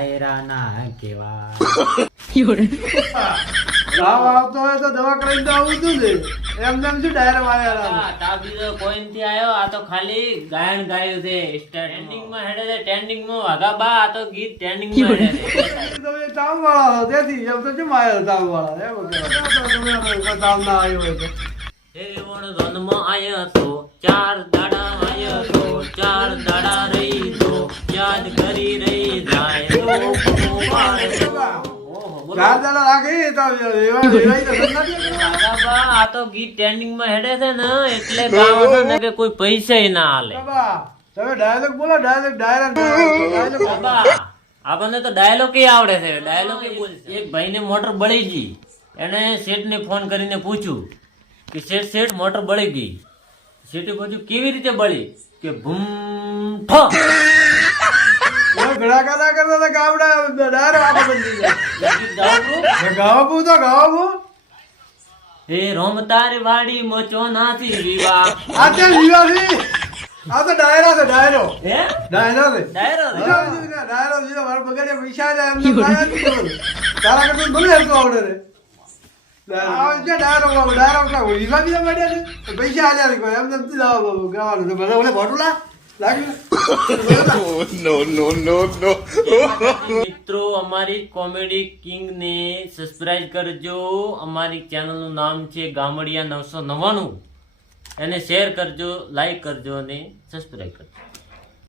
ડાયરા ના કેવા તાવ આવતો હોય તો દવા કરાવી તો આવું તું ને એમ શું ડાયરા માર્યા તાવ બીજો કોઈ નથી આયો. આ તો ખાલી ગાયન ગાયું છે. ટ્રેન્ડિંગ માં હેડે છે. ટ્રેન્ડિંગ માં વાગા બા. આ તો ગીત ટ્રેન્ડિંગ માં હેડે છે. તમે તાવ વાળા તેથી એમ તો કેમ આવ્યા તાવ વાળા એમ તાવ ના આવ્યો હોય તો એ વણ ધનમાં આયો તો 4 દાડા આયો તો 4 દાડા રહી તો યાદ કરી રહી જાય તો ચાર દાડા રાખી તો એવા તો વાગા બા. આ તો ગીત ટ્રેન્ડિંગ માં હેડે છે ને એટલે ગાવ છે ને કે કોઈ પૈસા ના આલે. તમે ડાયલોગ બોલો ડાયલોગ બાબા આપણને તો ડાયલોગ એ આવડે છે. ડાયલોગ એ બોલ. એક ભાઈને મોટર બળી ગઈ. એને શેઠ ને ફોન કરીને પૂછ્યું કે શેઠ મોટર બળી ગઈ. શેઠે પૂછ્યું કેવી રીતે બળી? કે ભૂમ ઠ. ઘડા કરતા કરતા ગાવડા ડાયરો આખો બની જાય ગાવાબુ તો ગાવાબુ હે રોમ તારી વાડી મચો નાથી વિવા. આ તે વિવાસી આ તો ડાયરો છે ડાયરો હે ડાયરો છે ડાયરો ડાયરો જીરો મારા બગાડે પૈસા જાય એમને તારા કરતા મને હેરતો આવડે રે ડાયરો વિવા બીજા મળ્યા છે પૈસા આલ્યા કોઈ એમને નથી ગાવાનું તો બધા ઓલે ભોટુલા મિત્રો અમારી કોમેડી કિંગ ને સબસ્ક્રાઇબ કરજો. અમારી ચેનલ નું નામ છે ગામડિયા 999. એને શેર કરજો, લાઈક કરજો અને સબસ્ક્રાઇબ કરજો.